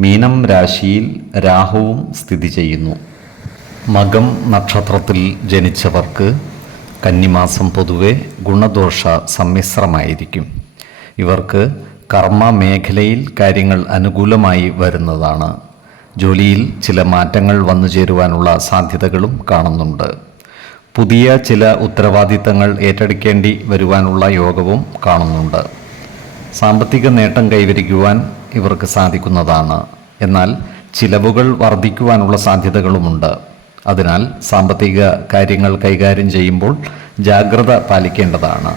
മീനം രാശിയിൽ രാഹുവും സ്ഥിതി ചെയ്യുന്നു. മകം നക്ഷത്രത്തിൽ ജനിച്ചവർക്ക് കന്നിമാസം പൊതുവെ ഗുണദോഷ സമ്മിശ്രമായിരിക്കും. ഇവർക്ക് കർമ്മ മേഖലയിൽ കാര്യങ്ങൾ അനുകൂലമായി വരുന്നതാണ്. ജോലിയിൽ ചില മാറ്റങ്ങൾ വന്നു ചേരുവാനുള്ള സാധ്യതകളും കാണുന്നുണ്ട്. പുതിയ ചില ഉത്തരവാദിത്തങ്ങൾ ഏറ്റെടുക്കേണ്ടി വരുവാനുള്ള യോഗവും കാണുന്നുണ്ട്. സാമ്പത്തിക നേട്ടം കൈവരിക്കുവാൻ ഇവർക്ക് സാധിക്കുന്നതാണ്. എന്നാൽ ചിലവുകൾ വർദ്ധിക്കുവാനുള്ള സാധ്യതകളുമുണ്ട്. അതിനാൽ സാമ്പത്തിക കാര്യങ്ങൾ കൈകാര്യം ചെയ്യുമ്പോൾ ജാഗ്രത പാലിക്കേണ്ടതാണ്.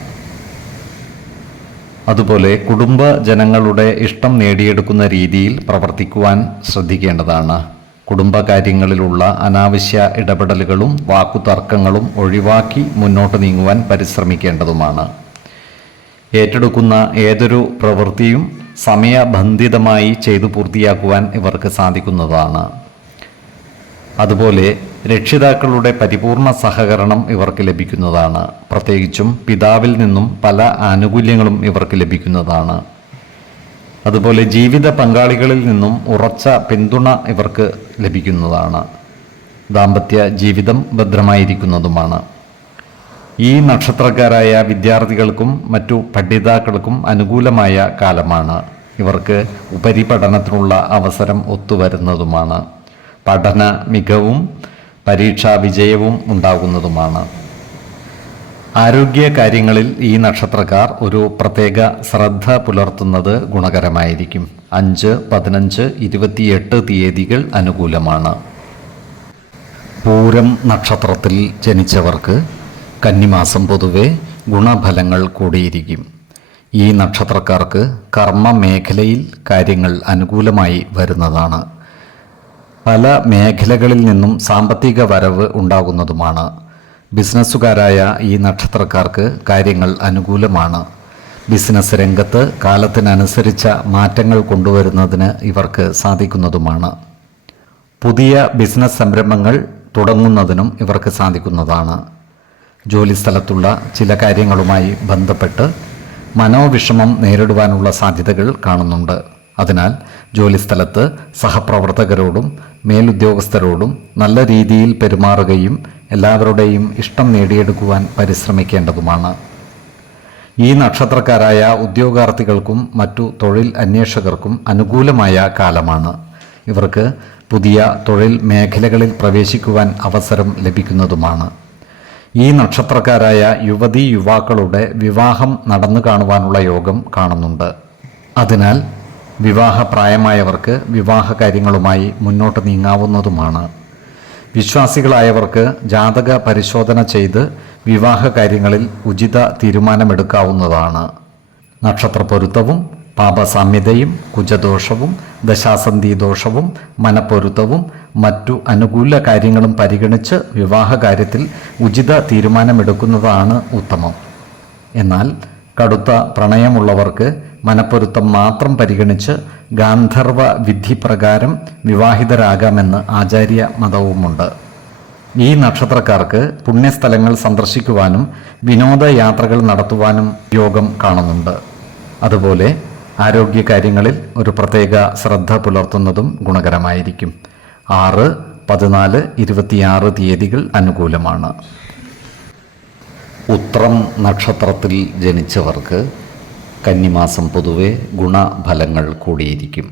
അതുപോലെ കുടുംബ ജനങ്ങളുടെ ഇഷ്ടം നേടിയെടുക്കുന്ന രീതിയിൽ പ്രവർത്തിക്കുവാൻ ശ്രദ്ധിക്കേണ്ടതാണ്. കുടുംബകാര്യങ്ങളിലുള്ള അനാവശ്യ ഇടപെടലുകളും വാക്കുതർക്കങ്ങളും ഒഴിവാക്കി മുന്നോട്ട് നീങ്ങുവാൻ പരിശ്രമിക്കേണ്ടതുമാണ്. ഏറ്റെടുക്കുന്ന ഏതൊരു പ്രവൃത്തിയും സമയബന്ധിതമായി ചെയ്തു പൂർത്തിയാക്കുവാൻ ഇവർക്ക് സാധിക്കുന്നതാണ്. അതുപോലെ രക്ഷിതാക്കളുടെ പരിപൂർണ സഹകരണം ഇവർക്ക് ലഭിക്കുന്നതാണ്. പ്രത്യേകിച്ചും പിതാവിൽ നിന്നും പല ആനുകൂല്യങ്ങളും ഇവർക്ക് ലഭിക്കുന്നതാണ്. അതുപോലെ ജീവിത പങ്കാളികളിൽ നിന്നും ഉറച്ച പിന്തുണ ഇവർക്ക് ലഭിക്കുന്നതാണ്. ദാമ്പത്യ ജീവിതം ഭദ്രമായിരിക്കുന്നതുമാണ്. ഈ നക്ഷത്രക്കാരായ വിദ്യാർത്ഥികൾക്കും മറ്റു പഠിതാക്കൾക്കും അനുകൂലമായ കാലമാണ്. ഇവർക്ക് ഉപരിപഠനത്തിനുള്ള അവസരം ഒത്തുവരുന്നതുമാണ്. പഠന മികവും പരീക്ഷാ വിജയവും ഉണ്ടാകുന്നതുമാണ്. ആരോഗ്യ കാര്യങ്ങളിൽ ഈ നക്ഷത്രക്കാർ ഒരു പ്രത്യേക ശ്രദ്ധ പുലർത്തുന്നത് ഗുണകരമായിരിക്കും. അഞ്ച് പതിനഞ്ച് ഇരുപത്തിയെട്ട് തീയതികൾ അനുകൂലമാണ്. പൂരം നക്ഷത്രത്തിൽ ജനിച്ചവർക്ക് കന്നിമാസം പൊതുവെ ഗുണഫലങ്ങൾ കൂടിയിരിക്കും. ഈ നക്ഷത്രക്കാർക്ക് കർമ്മ മേഖലയിൽ കാര്യങ്ങൾ അനുകൂലമായി വരുന്നതാണ്. പല മേഖലകളിൽ നിന്നും സാമ്പത്തിക വരവ് ഉണ്ടാകുന്നതുമാണ്. ബിസിനസ്സുകാരായ ഈ നക്ഷത്രക്കാർക്ക് കാര്യങ്ങൾ അനുകൂലമാണ്. ബിസിനസ് രംഗത്ത് കാലത്തിനനുസരിച്ച മാറ്റങ്ങൾ കൊണ്ടുവരുന്നതിന് ഇവർക്ക് സാധിക്കുന്നതുമാണ്. പുതിയ ബിസിനസ് സംരംഭങ്ങൾ തുടങ്ങുന്നതിനും ഇവർക്ക് സാധിക്കുന്നതാണ്. ജോലിസ്ഥലത്തുള്ള ചില കാര്യങ്ങളുമായി ബന്ധപ്പെട്ട് മനോവിഷമം നേരിടുവാനുള്ള സാധ്യതകൾ കാണുന്നുണ്ട്. അതിനാൽ ജോലിസ്ഥലത്ത് സഹപ്രവർത്തകരോടും മേലുദ്യോഗസ്ഥരോടും നല്ല രീതിയിൽ പെരുമാറുകയും എല്ലാവരുടെയും ഇഷ്ടം നേടിയെടുക്കുവാൻ പരിശ്രമിക്കേണ്ടതുമാണ്. ഈ നക്ഷത്രക്കാരായ ഉദ്യോഗാർത്ഥികൾക്കും മറ്റു തൊഴിൽ അന്വേഷകർക്കും അനുകൂലമായ കാലമാണ്. ഇവർക്ക് പുതിയ തൊഴിൽ മേഖലകളിൽ പ്രവേശിക്കുവാൻ അവസരം ലഭിക്കുന്നതുമാണ്. ഈ നക്ഷത്രക്കാരായ യുവതി യുവാക്കളുടെ വിവാഹം നടന്നു കാണുവാനുള്ള യോഗം കാണുന്നുണ്ട്. അതിനാൽ വിവാഹപ്രായമായവർക്ക് വിവാഹ കാര്യങ്ങളുമായി മുന്നോട്ട് നീങ്ങാവുന്നതുമാണ്. വിശ്വാസികളായവർക്ക് ജാതക പരിശോധന ചെയ്ത് വിവാഹ കാര്യങ്ങളിൽ ഉചിത തീരുമാനമെടുക്കാവുന്നതാണ്. നക്ഷത്ര പൊരുത്തവും പാപസാമ്യതയും കുജദോഷവും ദശാസന്ധി ദോഷവും മനപ്പൊരുത്തവും മറ്റു അനുകൂല കാര്യങ്ങളും പരിഗണിച്ച് വിവാഹകാര്യത്തിൽ ഉചിത തീരുമാനമെടുക്കുന്നതാണ് ഉത്തമം. എന്നാൽ കടുത്ത പ്രണയമുള്ളവർക്ക് മനപ്പൊരുത്തം മാത്രം പരിഗണിച്ച് ഗാന്ധർവ വിധി പ്രകാരം വിവാഹിതരാകാമെന്ന് ആചാര്യ മതവുമുണ്ട്. ഈ നക്ഷത്രക്കാർക്ക് പുണ്യസ്ഥലങ്ങൾ സന്ദർശിക്കുവാനും വിനോദയാത്രകൾ നടത്തുവാനും യോഗം കാണുന്നുണ്ട്. അതുപോലെ ആരോഗ്യകാര്യങ്ങളിൽ ഒരു പ്രത്യേക ശ്രദ്ധ പുലർത്തുന്നതും ഗുണകരമായിരിക്കും. ആറ് പതിനാല് ഇരുപത്തിയാറ് തീയതികൾ അനുകൂലമാണ്. ഉത്രം നക്ഷത്രത്തിൽ ജനിച്ചവർക്ക് കന്നിമാസം പൊതുവെ ഗുണഫലങ്ങൾ കൂടിയിരിക്കും.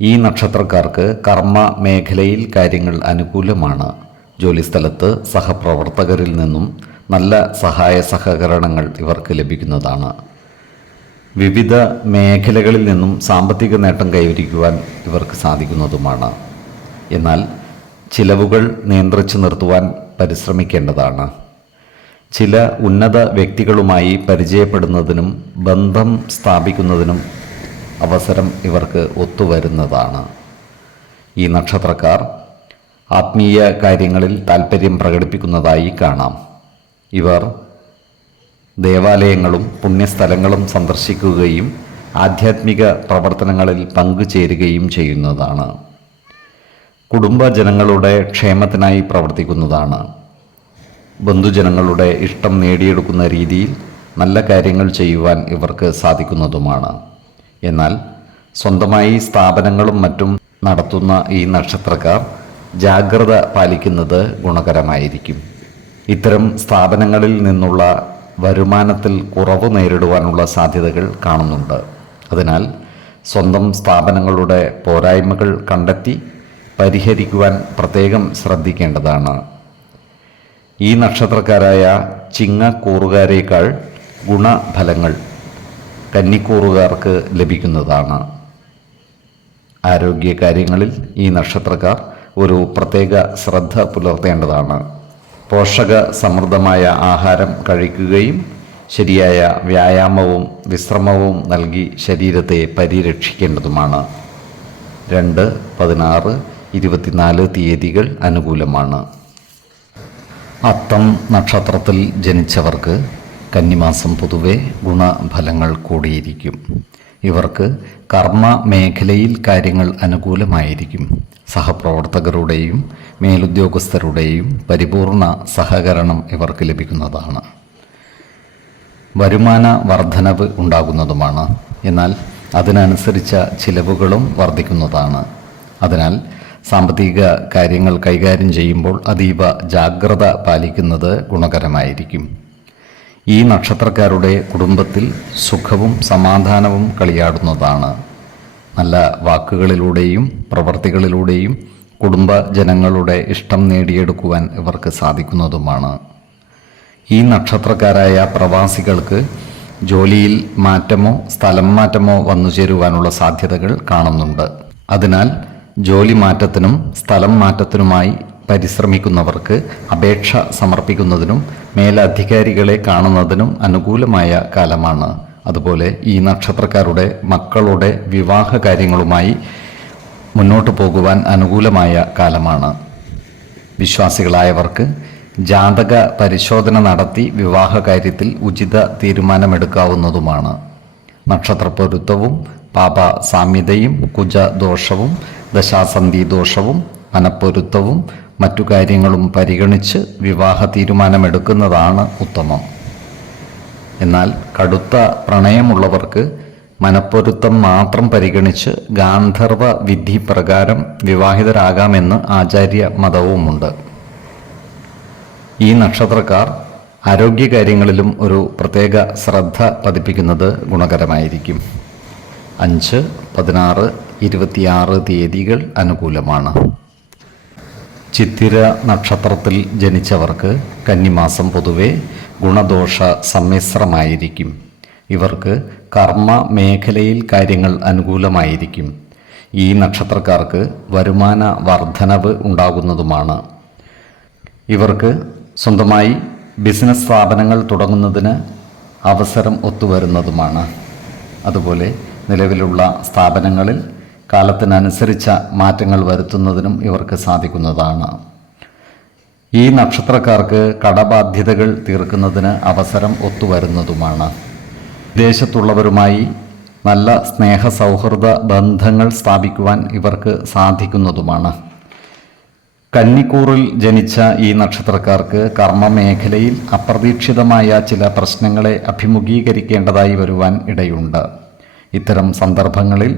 ഈ നക്ഷത്രക്കാർക്ക് കർമ്മ മേഖലയിൽ കാര്യങ്ങൾ അനുകൂലമാണ്. ജോലിസ്ഥലത്ത് സഹപ്രവർത്തകരിൽ നിന്നും നല്ല സഹായ സഹകരണങ്ങൾ ഇവർക്ക് ലഭിക്കുന്നതാണ്. വിവിധ മേഖലകളിൽ നിന്നും സാമ്പത്തിക നേട്ടം കൈവരിക്കുവാൻ ഇവർക്ക് സാധിക്കുന്നതുമാണ്. എന്നാൽ ചിലവുകൾ നിയന്ത്രിച്ചു നിർത്തുവാൻ പരിശ്രമിക്കേണ്ടതാണ്. ചില ഉന്നത വ്യക്തികളുമായി പരിചയപ്പെടുന്നതിനും ബന്ധം സ്ഥാപിക്കുന്നതിനും അവസരം ഇവർക്ക് ഒത്തുവരുന്നതാണ്. ഈ നക്ഷത്രക്കാർ ആത്മീയ കാര്യങ്ങളിൽ താൽപ്പര്യം പ്രകടിപ്പിക്കുന്നതായി കാണാം. ഇവർ ദേവാലയങ്ങളും പുണ്യസ്ഥലങ്ങളും സന്ദർശിക്കുകയും ആധ്യാത്മിക പ്രവർത്തനങ്ങളിൽ പങ്കുചേരുകയും ചെയ്യുന്നതാണ്. കുടുംബജനങ്ങളുടെ ക്ഷേമത്തിനായി പ്രവർത്തിക്കുന്നതാണ്. ബന്ധുജനങ്ങളുടെ ഇഷ്ടം നേടിയെടുക്കുന്ന രീതിയിൽ നല്ല കാര്യങ്ങൾ ചെയ്യുവാൻ ഇവർക്ക് സാധിക്കുന്നതുമാണ്. എന്നാൽ സ്വന്തമായി സ്ഥാപനങ്ങളും മറ്റും നടത്തുന്ന ഈ നക്ഷത്രക്കാർ ജാഗ്രത പാലിക്കുന്നത് ഗുണകരമായിരിക്കും. ഇത്തരം സ്ഥാപനങ്ങളിൽ നിന്നുള്ള വരുമാനത്തിൽ കുറവ് നേരിടുവാനുള്ള സാധ്യതകൾ കാണുന്നുണ്ട്. അതിനാൽ സ്വന്തം സ്ഥാപനങ്ങളുടെ പോരായ്മകൾ കണ്ടെത്തി പരിഹരിക്കുവാൻ പ്രത്യേകം ശ്രദ്ധിക്കേണ്ടതാണ്. ഈ നക്ഷത്രക്കാരായ ചിങ്ങക്കൂറുകാരേക്കാൾ ഗുണഫലങ്ങൾ കന്നിക്കൂറുകാർക്ക് ലഭിക്കുന്നതാണ്. ആരോഗ്യകാര്യങ്ങളിൽ ഈ നക്ഷത്രക്കാർ ഒരു പ്രത്യേക ശ്രദ്ധ പുലർത്തേണ്ടതാണ്. പോഷക സമൃദ്ധമായ ആഹാരം കഴിക്കുകയും ശരിയായ വ്യായാമവും വിശ്രമവും നൽകി ശരീരത്തെ പരിരക്ഷിക്കേണ്ടതുമാണ്. രണ്ട് പതിനാറ് ഇരുപത്തിനാല് തീയതികൾ അനുകൂലമാണ്. അത്തം നക്ഷത്രത്തിൽ ജനിച്ചവർക്ക് കന്നിമാസം പൊതുവെ ഗുണഫലങ്ങൾ കൂടിയിരിക്കും. ഇവർക്ക് കർമ്മ മേഖലയിൽ കാര്യങ്ങൾ അനുകൂലമായിരിക്കും. സഹപ്രവർത്തകരുടെയും മേലുദ്യോഗസ്ഥരുടെയും പരിപൂർണ സഹകരണം ഇവർക്ക് ലഭിക്കുന്നതാണ്. വരുമാന വർധനവ് ഉണ്ടാകുന്നതുമാണ്. എന്നാൽ അതിനനുസരിച്ച ചിലവുകളും വർദ്ധിക്കുന്നതാണ് അതിനാൽ സാമ്പത്തിക കാര്യങ്ങൾ കൈകാര്യം ചെയ്യുമ്പോൾ അതീവ ജാഗ്രത പാലിക്കുന്നത് ഗുണകരമായിരിക്കും. ഈ നക്ഷത്രക്കാരുടെ കുടുംബത്തിൽ സുഖവും സമാധാനവും കളിയാടുന്നതാണ്. നല്ല വാക്കുകളിലൂടെയും പ്രവർത്തികളിലൂടെയും കുടുംബജനങ്ങളുടെ ഇഷ്ടം നേടിയെടുക്കുവാൻ ഇവർക്ക് സാധിക്കുന്നതുമാണ്. ഈ നക്ഷത്രക്കാരായ പ്രവാസികൾക്ക് ജോലിയിൽ മാറ്റമോ സ്ഥലം മാറ്റമോ വന്നു ചേരുവാനുള്ള സാധ്യതകൾ കാണുന്നുണ്ട്. അതിനാൽ ജോലി മാറ്റത്തിനും സ്ഥലം മാറ്റത്തിനുമായി പരിശ്രമിക്കുന്നവർക്ക് അപേക്ഷ സമർപ്പിക്കുന്നതിനും മേലധികാരികളെ കാണുന്നതിനും അനുകൂലമായ കാലമാണ്. അതുപോലെ ഈ നക്ഷത്രക്കാരുടെ മക്കളുടെ വിവാഹ കാര്യങ്ങളുമായി മുന്നോട്ട് പോകുവാൻ അനുകൂലമായ കാലമാണ്. വിശ്വാസികളായവർക്ക് ജാതക പരിശോധന നടത്തി വിവാഹ കാര്യത്തിൽ ഉചിത തീരുമാനമെടുക്കാവുന്നതുമാണ്. നക്ഷത്ര പൊരുത്തവും പാപ സാമ്യതയും കുജദോഷവും ദശാസന്ധി ദോഷവും മനപ്പൊരുത്തവും മറ്റു കാര്യങ്ങളും പരിഗണിച്ച് വിവാഹ തീരുമാനമെടുക്കുന്നതാണ് ഉത്തമം. എന്നാൽ കടുത്ത പ്രണയമുള്ളവർക്ക് മനപ്പൊരുത്തം മാത്രം പരിഗണിച്ച് ഗാന്ധർവ വിധി പ്രകാരം വിവാഹിതരാകാമെന്ന് ആചാര്യ മതവുമുണ്ട് ഈ നക്ഷത്രക്കാർ ആരോഗ്യകാര്യങ്ങളിലും ഒരു പ്രത്യേക ശ്രദ്ധ പതിപ്പിക്കുന്നത് ഗുണകരമായിരിക്കും. അഞ്ച് പതിനാറ് ഇരുപത്തിയാറ് തീയതികൾ അനുകൂലമാണ്. ചിത്തിര നക്ഷത്രത്തിൽ ജനിച്ചവർക്ക് കന്നിമാസം പൊതുവെ ഗുണദോഷ സമ്മിശ്രമായിരിക്കും ഇവർക്ക് കർമ്മ മേഖലയിൽ കാര്യങ്ങൾ അനുകൂലമായിരിക്കും. ഈ നക്ഷത്രക്കാർക്ക് വരുമാന വർധനവ് ഉണ്ടാകുന്നതുമാണ്. ഇവർക്ക് സ്വന്തമായി ബിസിനസ് സ്ഥാപനങ്ങൾ തുടങ്ങുന്നതിന് അവസരം ഒത്തുവരുന്നതുമാണ്. അതുപോലെ നിലവിലുള്ള സ്ഥാപനങ്ങളിൽ കാലത്തിനനുസരിച്ച മാറ്റങ്ങൾ വരുത്തുന്നതിനും ഇവർക്ക് സാധിക്കുന്നതാണ്. ഈ നക്ഷത്രക്കാർക്ക് കടബാധ്യതകൾ തീർക്കുന്നതിന് അവസരം ഒത്തുവരുന്നതുമാണ്. വിദേശത്തുള്ളവരുമായി നല്ല സ്നേഹ സൗഹൃദ ബന്ധങ്ങൾ സ്ഥാപിക്കുവാൻ ഇവർക്ക് സാധിക്കുന്നതുമാണ്. കന്നിക്കൂറിൽ ജനിച്ച ഈ നക്ഷത്രക്കാർക്ക് കർമ്മ മേഖലയിൽ അപ്രതീക്ഷിതമായ ചില പ്രശ്നങ്ങളെ അഭിമുഖീകരിക്കേണ്ടതായി വരുവാൻ ഇടയുണ്ട്. ഇത്തരം സന്ദർഭങ്ങളിൽ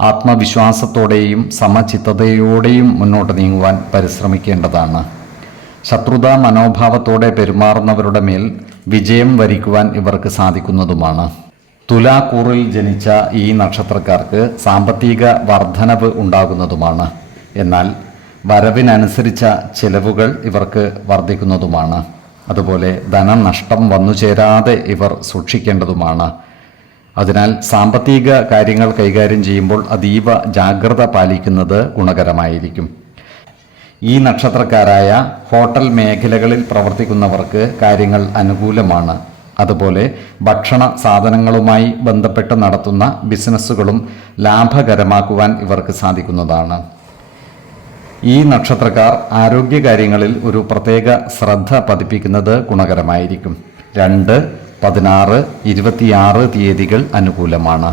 ആത്മവിശ്വാസത്തോടെയും സമചിത്തതയോടെയും മുന്നോട്ട് നീങ്ങുവാൻ പരിശ്രമിക്കേണ്ടതാണ്. ശത്രുതാ മനോഭാവത്തോടെ പെരുമാറുന്നവരുടെ മേൽ വിജയം വരിക്കുവാൻ ഇവർക്ക് സാധിക്കുന്നതുമാണ്. തുലാക്കൂറിൽ ജനിച്ച ഈ നക്ഷത്രക്കാർക്ക് സാമ്പത്തിക വർധനവ് ഉണ്ടാകുന്നതുമാണ്. എന്നാൽ വരവിനനുസരിച്ച ചെലവുകൾ ഇവർക്ക് വർദ്ധിക്കുന്നതുമാണ് അതുപോലെ ധനനഷ്ടം വന്നു ചേരാതെ ഇവർ സൂക്ഷിക്കേണ്ടതുമാണ്. അതിനാൽ സാമ്പത്തിക കാര്യങ്ങൾ കൈകാര്യം ചെയ്യുമ്പോൾ അതീവ ജാഗ്രത പാലിക്കുന്നത് ഗുണകരമായിരിക്കും. ഈ നക്ഷത്രക്കാരായ ഹോട്ടൽ മേഖലകളിൽ പ്രവർത്തിക്കുന്നവർക്ക് കാര്യങ്ങൾ അനുകൂലമാണ്. അതുപോലെ ഭക്ഷണ സാധനങ്ങളുമായി ബന്ധപ്പെട്ട് നടത്തുന്ന ബിസിനസ്സുകളും ലാഭകരമാക്കുവാൻ ഇവർക്ക് സാധിക്കുന്നതാണ്. ഈ നക്ഷത്രക്കാർ ആരോഗ്യകാര്യങ്ങളിൽ ഒരു പ്രത്യേക ശ്രദ്ധ പതിപ്പിക്കുന്നത് ഗുണകരമായിരിക്കും. രണ്ട് പതിനാറ് ഇരുപത്തിയാറ് തീയതികൾ അനുകൂലമാണ്.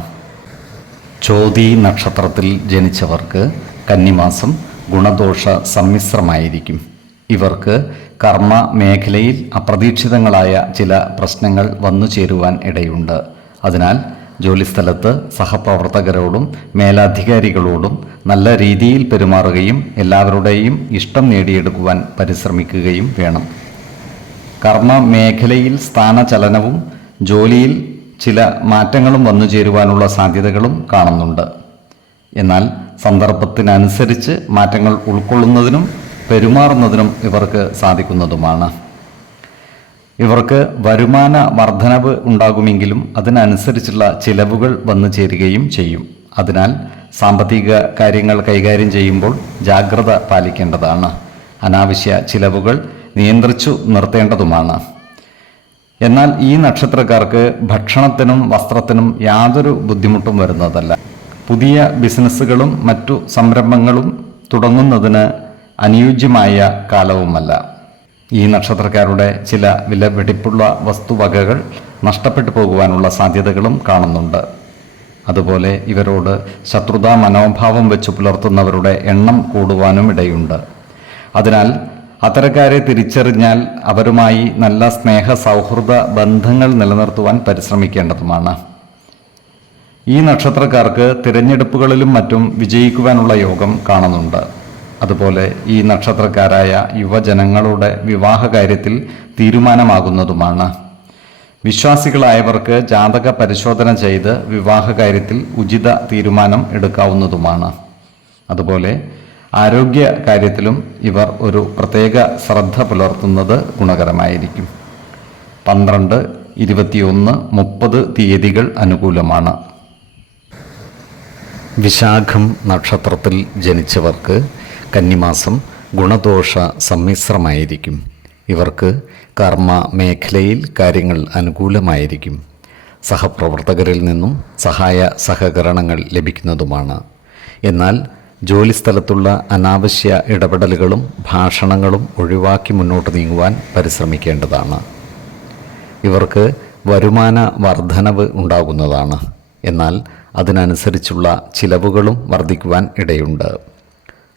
ചോതി നക്ഷത്രത്തിൽ ജനിച്ചവർക്ക് കന്നിമാസം ഗുണദോഷ സമ്മിശ്രമായിരിക്കും. ഇവർക്ക് കർമ്മ മേഖലയിൽ അപ്രതീക്ഷിതങ്ങളായ ചില പ്രശ്നങ്ങൾ വന്നു ചേരുവാൻ ഇടയുണ്ട്. അതിനാൽ ജോലിസ്ഥലത്ത് സഹപ്രവർത്തകരോടും മേലാധികാരികളോടും നല്ല രീതിയിൽ പെരുമാറുകയും എല്ലാവരുടെയും ഇഷ്ടം നേടിയെടുക്കുവാൻ പരിശ്രമിക്കുകയും വേണം. കർമ്മ മേഖലയിൽ സ്ഥാനചലനവും ജോലിയിൽ ചില മാറ്റങ്ങളും വന്നു ചേരുവാനുള്ള സാധ്യതകളും കാണുന്നുണ്ട്. എന്നാൽ സന്ദർഭത്തിനനുസരിച്ച് മാറ്റങ്ങൾ ഉൾക്കൊള്ളുന്നതിനും പെരുമാറുന്നതിനും ഇവർക്ക് സാധിക്കുന്നതുമാണ്. ഇവർക്ക് വരുമാന വർധനവ് ഉണ്ടാകുമെങ്കിലും അതിനനുസരിച്ചുള്ള ചിലവുകൾ വന്നു ചേരുകയും ചെയ്യും. അതിനാൽ സാമ്പത്തിക കാര്യങ്ങൾ കൈകാര്യം ചെയ്യുമ്പോൾ ജാഗ്രത പാലിക്കേണ്ടതാണ്. അനാവശ്യ ചിലവുകൾ നിയന്ത്രിച്ചു നിർത്തേണ്ടതുമാണ്. എന്നാൽ ഈ നക്ഷത്രക്കാർക്ക് ഭക്ഷണത്തിനും വസ്ത്രത്തിനും യാതൊരു ബുദ്ധിമുട്ടും വരുന്നതല്ല. പുതിയ ബിസിനസ്സുകളും മറ്റു സംരംഭങ്ങളും തുടങ്ങുന്നതിന് അനുയോജ്യമായ കാലവുമല്ല. ഈ നക്ഷത്രക്കാരുടെ ചില വിലപിടിപ്പുള്ള വസ്തുവകകൾ നഷ്ടപ്പെട്ടു പോകുവാനുള്ള സാധ്യതകളും കാണുന്നുണ്ട്. അതുപോലെ ഇവരോട് ശത്രുതാ മനോഭാവം വെച്ച് പുലർത്തുന്നവരുടെ എണ്ണം കൂടുവാനും ഇടയുണ്ട്. അതിനാൽ അത്തരക്കാരെ തിരിച്ചറിഞ്ഞാൽ അവരുമായി നല്ല സ്നേഹ സൗഹൃദ ബന്ധങ്ങൾ നിലനിർത്തുവാൻ പരിശ്രമിക്കേണ്ടതുമാണ്. ഈ നക്ഷത്രക്കാർക്ക് തിരഞ്ഞെടുപ്പുകളിലും മറ്റും വിജയിക്കുവാനുള്ള യോഗം കാണുന്നുണ്ട്. അതുപോലെ ഈ നക്ഷത്രക്കാരായ യുവജനങ്ങളുടെ വിവാഹ കാര്യത്തിൽ തീരുമാനമാകുന്നതുമാണ്. വിശ്വാസികളായവർക്ക് ജാതക പരിശോധന ചെയ്ത് വിവാഹ കാര്യത്തിൽ ഉചിത തീരുമാനം എടുക്കാവുന്നതുമാണ്. അതുപോലെ ആരോഗ്യ കാര്യത്തിലും ഇവർ ഒരു പ്രത്യേക ശ്രദ്ധ പുലർത്തുന്നത് ഗുണകരമായിരിക്കും. പന്ത്രണ്ട് ഇരുപത്തിയൊന്ന് മുപ്പത് തീയതികൾ അനുകൂലമാണ്. വിശാഖം നക്ഷത്രത്തിൽ ജനിച്ചവർക്ക് കന്നിമാസം ഗുണദോഷ സമ്മിശ്രമായിരിക്കും. ഇവർക്ക് കർമ്മ മേഖലയിൽ കാര്യങ്ങൾ അനുകൂലമായിരിക്കും. സഹപ്രവർത്തകരിൽ നിന്നും സഹായ സഹകരണങ്ങൾ ലഭിക്കുന്നതുമാണ്. എന്നാൽ ജോലിസ്ഥലത്തുള്ള അനാവശ്യ ഇടപെടലുകളും ഭാഷണങ്ങളും ഒഴിവാക്കി മുന്നോട്ട് നീങ്ങുവാൻ പരിശ്രമിക്കേണ്ടതാണ്. ഇവർക്ക് വരുമാന വർധനവ് ഉണ്ടാകുന്നതാണ്. എന്നാൽ അതിനനുസരിച്ചുള്ള ചിലവുകളും വർദ്ധിക്കുവാൻ ഇടയുണ്ട്.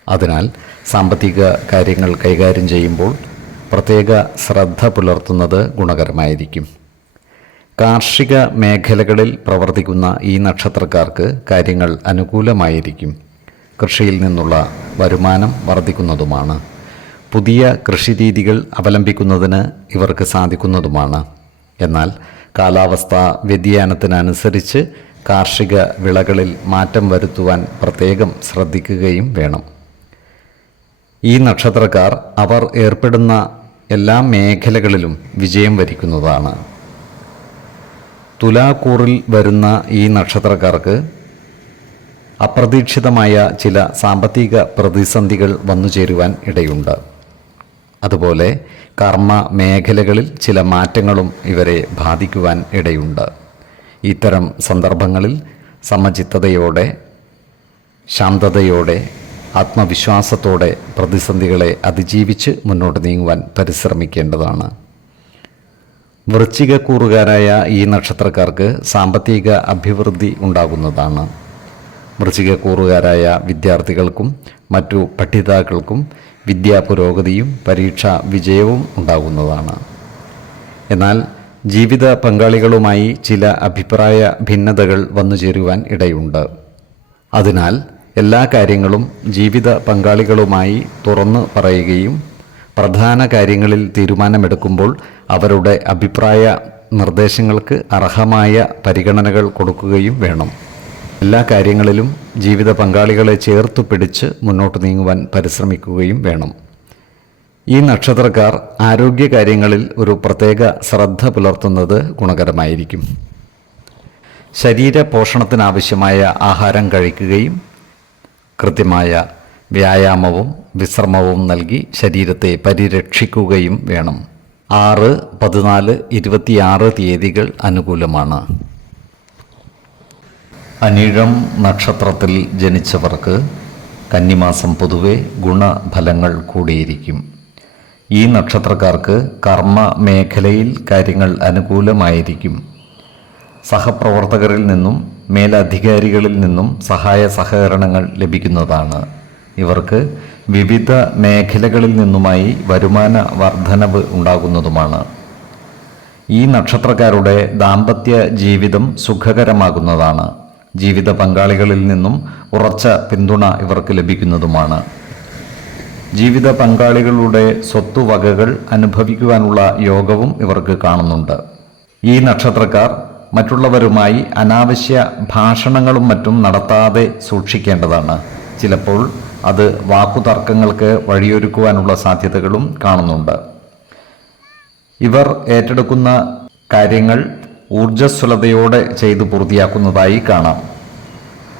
അതിനാൽ സാമ്പത്തിക കാര്യങ്ങൾ കൈകാര്യം ചെയ്യുമ്പോൾ പ്രത്യേക ശ്രദ്ധ പുലർത്തുന്നത് ഗുണകരമായിരിക്കും. കാർഷിക മേഖലകളിൽ പ്രവർത്തിക്കുന്ന ഈ നക്ഷത്രക്കാർക്ക് കാര്യങ്ങൾ അനുകൂലമായിരിക്കും. കൃഷിയിൽ നിന്നുള്ള വരുമാനം വർദ്ധിക്കുന്നതുമാണ്. പുതിയ കൃഷിരീതികൾ അവലംബിക്കുന്നതിന് ഇവർക്ക് സാധിക്കുന്നതുമാണ്. എന്നാൽ കാലാവസ്ഥാ വ്യതിയാനത്തിനനുസരിച്ച് കാർഷിക വിളകളിൽ മാറ്റം വരുത്തുവാൻ പ്രത്യേകം ശ്രദ്ധിക്കുകയും വേണം. ഈ നക്ഷത്രക്കാർ അവർ ഏർപ്പെടുന്ന എല്ലാ മേഖലകളിലും വിജയം വരിക്കുന്നതാണ്. തുലാക്കൂറിൽ വരുന്ന ഈ നക്ഷത്രക്കാർക്ക് അപ്രതീക്ഷിതമായ ചില സാമ്പത്തിക പ്രതിസന്ധികൾ വന്നു ചേരുവാൻ ഇടയുണ്ട്. അതുപോലെ കർമ്മ മേഖലകളിൽ ചില മാറ്റങ്ങളും ഇവരെ ബാധിക്കുവാൻ ഇടയുണ്ട്. ഇത്തരം സന്ദർഭങ്ങളിൽ സമചിത്തതയോടെ ശാന്തതയോടെ ആത്മവിശ്വാസത്തോടെ പ്രതിസന്ധികളെ അതിജീവിച്ച് മുന്നോട്ട് നീങ്ങുവാൻ പരിശ്രമിക്കേണ്ടതാണ്. വൃശ്ചികക്കൂറുകാരായ ഈ നക്ഷത്രക്കാർക്ക് സാമ്പത്തിക അഭിവൃദ്ധി ഉണ്ടാകുന്നതാണ്. വൃശ്ചികക്കൂറുകാരായ വിദ്യാർത്ഥികൾക്കും മറ്റു പഠിതാക്കൾക്കും വിദ്യാ പുരോഗതിയും പരീക്ഷാ വിജയവും ഉണ്ടാകുന്നതാണ്. എന്നാൽ ജീവിത പങ്കാളികളുമായി ചില അഭിപ്രായ ഭിന്നതകൾ വന്നു ചേരുവാൻ ഇടയുണ്ട്. അതിനാൽ എല്ലാ കാര്യങ്ങളും ജീവിത പങ്കാളികളുമായി തുറന്നു പറയുകയും പ്രധാന കാര്യങ്ങളിൽ തീരുമാനമെടുക്കുമ്പോൾ അവരുടെ അഭിപ്രായ നിർദ്ദേശങ്ങൾക്ക് അർഹമായ പരിഗണനകൾ കൊടുക്കുകയും വേണം. എല്ലാ കാര്യങ്ങളിലും ജീവിത പങ്കാളികളെ ചേർത്തു പിടിച്ച് മുന്നോട്ട് നീങ്ങുവാൻ പരിശ്രമിക്കുകയും വേണം. ഈ നക്ഷത്രക്കാർ ആരോഗ്യകാര്യങ്ങളിൽ ഒരു പ്രത്യേക ശ്രദ്ധ പുലർത്തുന്നത് ഗുണകരമായിരിക്കും. ശരീര പോഷണത്തിനാവശ്യമായ ആഹാരം കഴിക്കുകയും കൃത്യമായ വ്യായാമവും വിശ്രമവും നൽകി ശരീരത്തെ പരിരക്ഷിക്കുകയും വേണം. ആറ് പതിനാല് ഇരുപത്തിയാറ് തീയതികൾ അനുകൂലമാണ്. അനിഴം നക്ഷത്രത്തിൽ ജനിച്ചവർക്ക് കന്നിമാസം പൊതുവെ ഗുണഫലങ്ങൾ കൂടിയിരിക്കും. ഈ നക്ഷത്രക്കാർക്ക് കർമ്മ മേഖലയിൽ കാര്യങ്ങൾ അനുകൂലമായിരിക്കും. സഹപ്രവർത്തകരിൽ നിന്നും മേലധികാരികളിൽ നിന്നും സഹായ സഹകരണങ്ങൾ ലഭിക്കുന്നതാണ്. ഇവർക്ക് വിവിധ മേഖലകളിൽ നിന്നുമായി വരുമാന വർധനവ് ഉണ്ടാകുന്നതുമാണ്. ഈ നക്ഷത്രക്കാരുടെ ദാമ്പത്യ ജീവിതം സുഖകരമാകുന്നതാണ്. ജീവിത പങ്കാളികളിൽ നിന്നും ഉറച്ച പിന്തുണ ഇവർക്ക് ലഭിക്കുന്നതുമാണ്. ജീവിത പങ്കാളികളുടെ സ്വത്തുവകകൾ അനുഭവിക്കുവാനുള്ള യോഗവും ഇവർക്ക് കാണുന്നുണ്ട്. ഈ നക്ഷത്രക്കാർ മറ്റുള്ളവരുമായി അനാവശ്യ ഭാഷണങ്ങളും മറ്റും നടത്താതെ സൂക്ഷിക്കേണ്ടതാണ്. ചിലപ്പോൾ അത് വാക്കുതർക്കങ്ങൾക്ക് വഴിയൊരുക്കുവാനുള്ള സാധ്യതകളും കാണുന്നുണ്ട്. ഇവർ ഏറ്റെടുക്കുന്ന കാര്യങ്ങൾ ഊർജസ്വലതയോടെ ചെയ്തു പൂർത്തിയാക്കുന്നതായി കാണാം.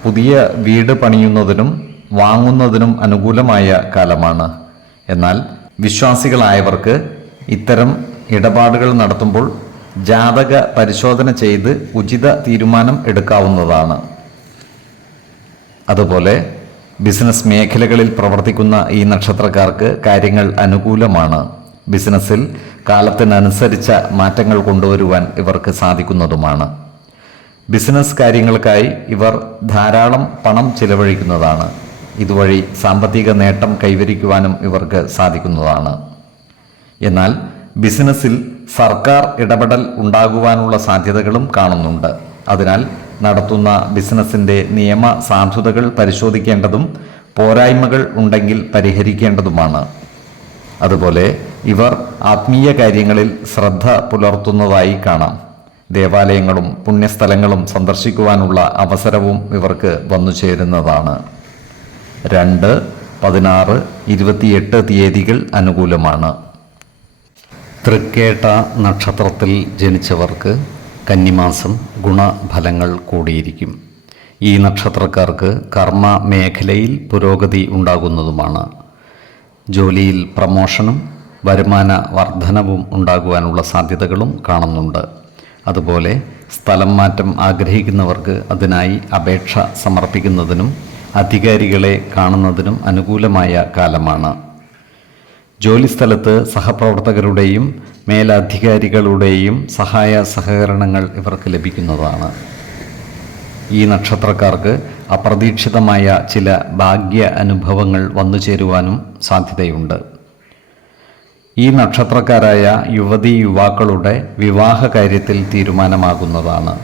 പുതിയ വീട് പണിയുന്നതിനും വാങ്ങുന്നതിനും അനുകൂലമായ കാലമാണ്. എന്നാൽ വിശ്വാസികളായവർക്ക് ഇത്തരം ഇടപാടുകൾ നടത്തുമ്പോൾ ജാതക പരിശോധന ചെയ്ത് ഉചിത തീരുമാനം എടുക്കാവുന്നതാണ്. അതുപോലെ ബിസിനസ് മേഖലകളിൽ പ്രവർത്തിക്കുന്ന ഈ നക്ഷത്രക്കാർക്ക് കാര്യങ്ങൾ അനുകൂലമാണ്. ബിസിനസ്സിൽ കാലത്തിനനുസരിച്ച മാറ്റങ്ങൾ കൊണ്ടുവരുവാൻ ഇവർക്ക് സാധിക്കുന്നതുമാണ്. ബിസിനസ് കാര്യങ്ങൾക്കായി ഇവർ ധാരാളം പണം ചിലവഴിക്കുന്നതാണ്. ഇതുവഴി സാമ്പത്തിക നേട്ടം കൈവരിക്കുവാനും ഇവർക്ക് സാധിക്കുന്നതാണ്. എന്നാൽ ബിസിനസ്സിൽ സർക്കാർ ഇടപെടൽ ഉണ്ടാകുവാനുള്ള സാധ്യതകളും കാണുന്നുണ്ട്. അതിനാൽ നടത്തുന്ന ബിസിനസ്സിന്റെ നിയമ സാധുതകൾ പരിശോധിക്കേണ്ടതും പോരായ്മകൾ ഉണ്ടെങ്കിൽ പരിഹരിക്കേണ്ടതുമാണ്. അതുപോലെ ഇവർ ആത്മീയ കാര്യങ്ങളിൽ ശ്രദ്ധ പുലർത്തുന്നതായി കാണാം. ദേവാലയങ്ങളും പുണ്യസ്ഥലങ്ങളും സന്ദർശിക്കുവാനുള്ള അവസരവും ഇവർക്ക് വന്നു ചേരുന്നതാണ് രണ്ട് പതിനാറ് ഇരുപത്തിയെട്ട് തീയതികൾ അനുകൂലമാണ്. തൃക്കേട്ട നക്ഷത്രത്തിൽ ജനിച്ചവർക്ക് കന്നിമാസം ഗുണഫലങ്ങൾ കൂടിയിരിക്കും. ഈ നക്ഷത്രക്കാർക്ക് കർമ്മ മേഖലയിൽ പുരോഗതി ഉണ്ടാകുന്നതുമാണ്. ജോലിയിൽ പ്രമോഷനും വരുമാന വർധനവും ഉണ്ടാകുവാനുള്ള സാധ്യതകളും കാണുന്നുണ്ട്. അതുപോലെ സ്ഥലം മാറ്റം ആഗ്രഹിക്കുന്നവർക്ക് അതിനായി അപേക്ഷ സമർപ്പിക്കുന്നതിനും അധികാരികളെ കാണുന്നതിനും അനുകൂലമായ കാലമാണ്. ജോലിസ്ഥലത്ത് സഹപ്രവർത്തകരുടെയും മേലധികാരികളുടെയും സഹായ സഹകരണങ്ങൾ ഇവർക്ക് ലഭിക്കുന്നതാണ്. ഈ നക്ഷത്രക്കാർക്ക് അപ്രതീക്ഷിതമായ ചില ഭാഗ്യ അനുഭവങ്ങൾ വന്നു ചേരുവാനും സാധ്യതയുണ്ട്. ഈ നക്ഷത്രക്കാരായ യുവതി യുവാക്കളുടെ വിവാഹ കാര്യത്തിൽ തീരുമാനമാകുന്നതാണ്.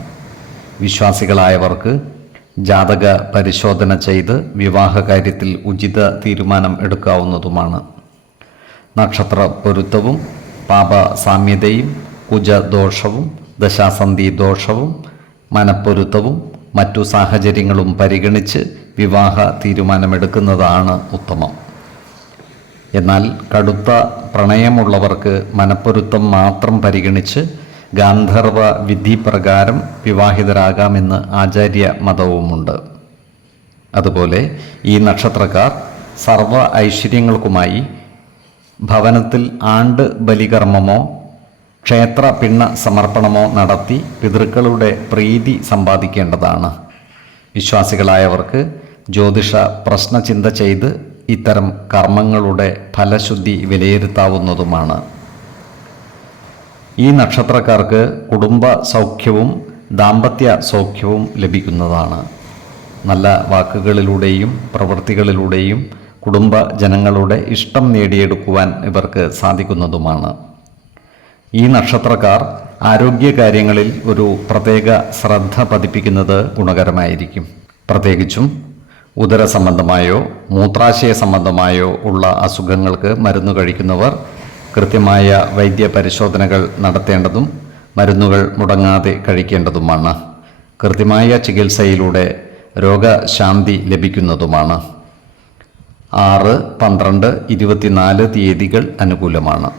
വിശ്വാസികളായവർക്ക് ജാതക പരിശോധന ചെയ്ത് വിവാഹകാര്യത്തിൽ ഉചിത തീരുമാനം എടുക്കാവുന്നതുമാണ്. നക്ഷത്ര പൊരുത്തവും പാപ സാമ്യതയും കുജദോഷവും ദശാസന്ധി ദോഷവും മനപ്പൊരുത്തവും മറ്റു സാഹചര്യങ്ങളും പരിഗണിച്ച് വിവാഹ തീരുമാനമെടുക്കുന്നതാണ് ഉത്തമം. എന്നാൽ കടുത്ത പ്രണയമുള്ളവർക്ക് മനപ്പൊരുത്തം മാത്രം പരിഗണിച്ച് ഗാന്ധർവ വിധി പ്രകാരം വിവാഹിതരാകാമെന്ന് ആചാര്യ മതവുമുണ്ട് അതുപോലെ ഈ നക്ഷത്രക്കാർ സർവ ഐശ്വര്യങ്ങൾക്കുമായി ഭവനത്തിൽ ആണ്ട് ബലികർമ്മമോ ക്ഷേത്ര പിണ്ണ സമർപ്പണമോ നടത്തി പിതൃക്കളുടെ പ്രീതി സമ്പാദിക്കേണ്ടതാണ്. വിശ്വാസികളായവർക്ക് ജ്യോതിഷ പ്രശ്നചിന്ത ചെയ്ത് ഇത്തരം കർമ്മങ്ങളുടെ ഫലശുദ്ധി വിലയിരുത്താവുന്നതുമാണ്. ഈ നക്ഷത്രക്കാർക്ക് കുടുംബ സൗഖ്യവും ദാമ്പത്യ സൗഖ്യവും ലഭിക്കുന്നതാണ്. നല്ല വാക്കുകളിലൂടെയും പ്രവൃത്തികളിലൂടെയും കുടുംബ ജനങ്ങളുടെ ഇഷ്ടം നേടിയെടുക്കുവാൻ ഇവർക്ക് സാധിക്കുന്നതുമാണ്. ഈ നക്ഷത്രക്കാർ ആരോഗ്യകാര്യങ്ങളിൽ ഒരു പ്രത്യേക ശ്രദ്ധ പതിപ്പിക്കുന്നത് ഗുണകരമായിരിക്കും. പ്രത്യേകിച്ചും ഉദര സംബന്ധമായോ മൂത്രാശയ സംബന്ധമായോ ഉള്ള അസുഖങ്ങൾക്ക് മരുന്ന് കഴിക്കുന്നവർ കൃത്യമായ വൈദ്യ പരിശോധനകൾ നടത്തേണ്ടതും മരുന്നുകൾ മുടങ്ങാതെ കഴിക്കേണ്ടതുമാണ്. കൃത്യമായ ചികിത്സയിലൂടെ രോഗശാന്തി ലഭിക്കുന്നതുമാണ്. ആറ് പന്ത്രണ്ട് ഇരുപത്തിനാല് തീയതികൾ അനുകൂലമാണ്.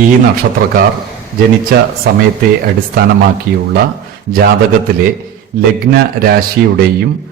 ഈ നക്ഷത്രക്കാർ ജനിച്ച സമയത്തെ അടിസ്ഥാനമാക്കിയുള്ള ജാതകത്തിലെ ലഗ്ന രാശിയുടെയും